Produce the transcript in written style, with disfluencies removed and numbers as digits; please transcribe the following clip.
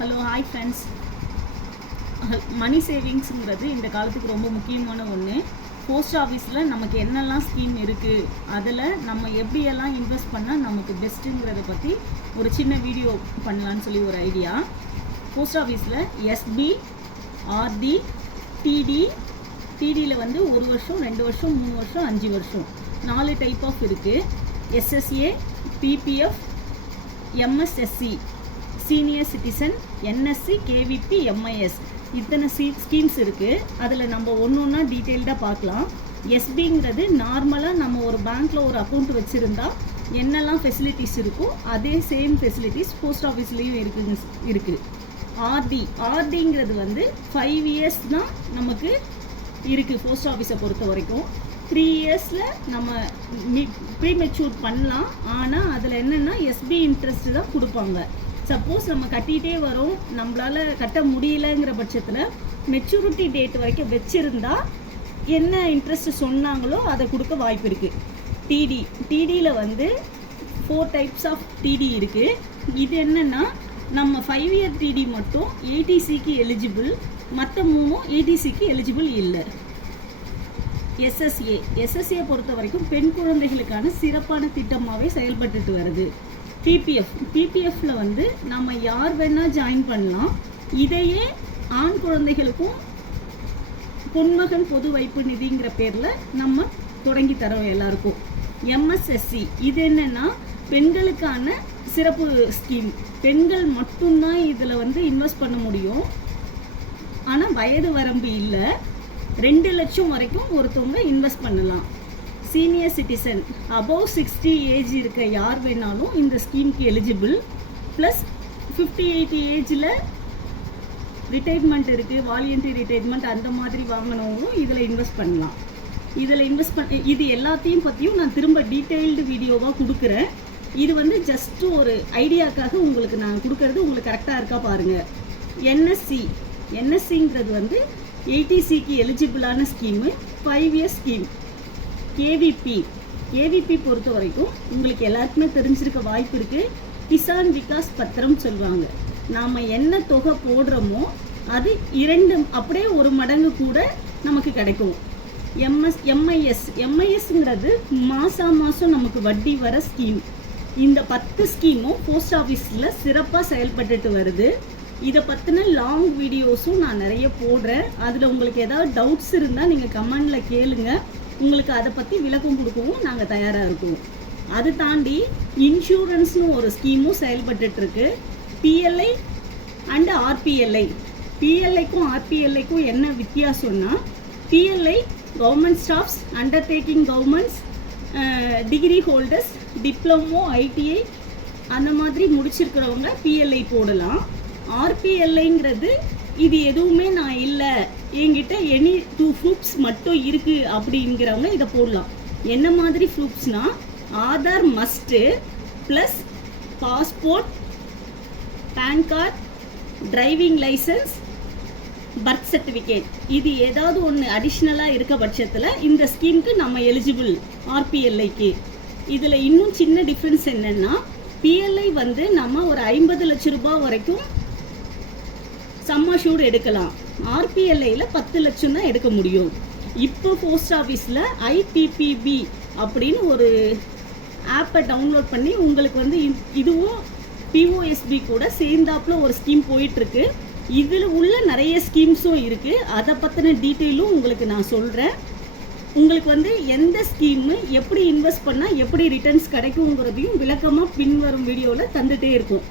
Hello hi friends. Money சேவிங்ஸுங்கிறது இந்த காலத்துக்கு ரொம்ப முக்கியமான ஒன்று. போஸ்ட் ஆஃபீஸில் நமக்கு என்னெல்லாம் ஸ்கீம் இருக்குது, அதில் நம்ம எப்படியெல்லாம் இன்வெஸ்ட் பண்ணால் நமக்கு பெஸ்ட்டுங்கிறத பற்றி ஒரு சின்ன வீடியோ பண்ணலான்னு சொல்லி ஒரு ஐடியா. போஸ்ட் ஆஃபீஸில் எஸ்பி, ஆர்டி, டிடி, டிடியில் வந்து 1 வருஷம், 2 வருஷம், 3 வருஷம், 5 வருஷம் 4 டைப் ஆஃப் இருக்குது. SSA, PPF, MSSC, senior citizen, NSC, KVP, MIS, இத்தனை ஸ்கீம்ஸ் இருக்குது. அதில் நம்ம ஒன்றா டீட்டெயில்டாக பார்க்கலாம். எஸ்பிங்கிறது நார்மலாக நம்ம ஒரு பேங்க்கில் ஒரு அக்கௌண்ட் வச்சுருந்தா என்னெல்லாம் ஃபெசிலிட்டிஸ் இருக்கோ அதே சேம் ஃபெசிலிட்டிஸ் போஸ்ட் ஆஃபீஸ்லேயும் இருக்குது. ஆர்டிங்கிறது வந்து 5 இயர்ஸ் தான் நமக்கு இருக்குது போஸ்ட் ஆஃபீஸை பொறுத்த வரைக்கும். 3 இயர்ஸில் நம்ம ப்ரீமெச்சூர் பண்ணலாம். ஆனால் அதில் என்னென்னா எஸ்பி இன்ட்ரெஸ்ட் தான் கொடுப்பாங்க. சப்போஸ் நம்ம கட்டிகிட்டே வரோம், நம்மளால் கட்ட முடியலங்கிற பட்சத்தில் மெச்சூரிட்டி டேட் வரைக்கும் வச்சுருந்தா என்ன இன்ட்ரெஸ்ட் சொன்னாங்களோ அதை கொடுக்க வாய்ப்பு இருக்குது. டிடியில் வந்து 4 டைப்ஸ் ஆஃப் டிடி இருக்குது. இது என்னென்னா நம்ம 5 இயர் டிடி மட்டும் ஏடிசிக்கு எலிஜிபிள், மற்ற 3 ஏடிசிக்கு எலிஜிபிள் இல்லை. எஸ்எஸ்ஏ பொறுத்த வரைக்கும் பெண் குழந்தைகளுக்கான சிறப்பான திட்டமாகவே செயல்பட்டுட்டு வருது. பிபிஎஃப்ல வந்து நம்ம யார் வேணால் ஜாயின் பண்ணலாம். இதையே ஆண் குழந்தைகளுக்கும் பொன்மகன் பொது வைப்பு நிதிங்கிற பேரில் நம்ம தொடங்கி தரோம் எல்லாருக்கும். எம்எஸ்எஸ்சி இது என்னென்னா பெண்களுக்கான சிறப்பு ஸ்கீம். பெண்கள் மட்டும்தான் இதில் வந்து இன்வெஸ்ட் பண்ண முடியும். ஆனால் வயது வரம்பு இல்லை. 2 லட்சம் வரைக்கும் ஒருத்தவங்க இன்வெஸ்ட் பண்ணலாம். சீனியர் சிட்டிசன் அபவ் 60 ஏஜ் இருக்க யார் வேணாலும் இந்த ஸ்கீமுக்கு எலிஜிபிள். ப்ளஸ் 58 ஏஜில் ரிட்டைர்மெண்ட் இருக்குது, வாலியன்ட்ரி ரிட்டைர்மெண்ட் அந்த மாதிரி வாங்கினவங்களும் இதில் இன்வெஸ்ட் பண்ணலாம். இது எல்லாத்தையும் பற்றியும் நான் திரும்ப டீட்டெயில்டு வீடியோவாக கொடுக்குறேன். இது வந்து ஜஸ்ட் ஒரு ஐடியாக்காக உங்களுக்கு நான் கொடுக்கறது உங்களுக்கு கரெக்டாக இருக்கா பாருங்கள். என்எஸ்சிங்கிறது வந்து ஏடிசிக்கு எலிஜிபிளான ஸ்கீமு, 5 இயர்ஸ் ஸ்கீம். கேவிபி பொறுத்த வரைக்கும் உங்களுக்கு எல்லாருக்குமே தெரிஞ்சிருக்க வாய்ப்பு இருக்குது. கிசான் விகாஸ் பத்திரம் சொல்லுவாங்க. நாம் என்ன தொகை போடுறோமோ அது 2 அப்படியே 1 மடங்கு கூட நமக்கு கிடைக்கும். எம்ஐஎஸ்ங்கிறது மாதம் நமக்கு வட்டி வர ஸ்கீம். இந்த 10 ஸ்கீமும் போஸ்ட் ஆஃபீஸில் சிறப்பாக செயல்பட்டுட்டு வருது. இதை பற்றின லாங் வீடியோஸும் நான் நிறைய போடுறேன். அதில் உங்களுக்கு ஏதாவது டவுட்ஸ் இருந்தால் நீங்கள் கமெண்டில் கேளுங்க. உங்களுக்கு அதை பற்றி விளக்கம் கொடுக்கவும் நாங்கள் தயாராக இருக்கோம். அது தாண்டி இன்சூரன்ஸ்னு ஒரு ஸ்கீமும் செயல்பட்டுருக்கு. PLI and RPLI. பிஎல்ஐக்கும் ஆர்பிஎல்ஐக்கும் என்ன வித்தியாசம்னா, PLI government staffs, undertaking governments, degree holders, diploma, ITI அந்த மாதிரி முடிச்சிருக்கிறவங்க பிஎல்ஐ போடலாம். ஆர்பிஎல்ஐங்கிறது இது எதுவுமே நான் இல்லை, என்கிட்ட எனி 2 ப்ரூஃப்ஸ் மட்டும் இருக்குது அப்படிங்கிறவங்க இதை போடலாம். என்ன மாதிரி ப்ரூஃப்ஸ்னா, Aadhaar must, plus passport, PAN card, driving licence, birth certificate. இது ஏதாவது ஒன்று அடிஷ்னலாக இருக்க பட்சத்தில் இந்த ஸ்கீமுக்கு நம்ம எலிஜிபிள். ஆர்பிஎல்ஐக்கு இதில் இன்னும் சின்ன டிஃப்ரென்ஸ் என்னென்னா, பிஎல்ஐ வந்து நம்ம ஒரு 50 லட்ச ரூபாய் வரைக்கும் சம்மாஷூட் எடுக்கலாம். ஆர்பிஎல்ஐயில் 10 லட்சம் தான் எடுக்க முடியும். இப்போ போஸ்ட் ஆஃபீஸில் ஐபிபிபி அப்படின்னு ஒரு ஆப்பை டவுன்லோட் பண்ணி உங்களுக்கு வந்து இதுவும் பிஓஎஸ்பி கூட சேர்ந்தாப்புல ஒரு ஸ்கீம் போயிட்டுருக்கு. இதில் உள்ள நிறைய ஸ்கீம்ஸும் இருக்குது. அதை பற்றின டீட்டெயிலும் உங்களுக்கு நான் சொல்கிறேன். உங்களுக்கு வந்து எந்த ஸ்கீமு எப்படி இன்வெஸ்ட் பண்ணால் எப்படி ரிட்டர்ன்ஸ் கிடைக்குங்கிறதையும் விளக்கமாக பின்வரும் வீடியோவில் தந்துகிட்டே இருக்கும்.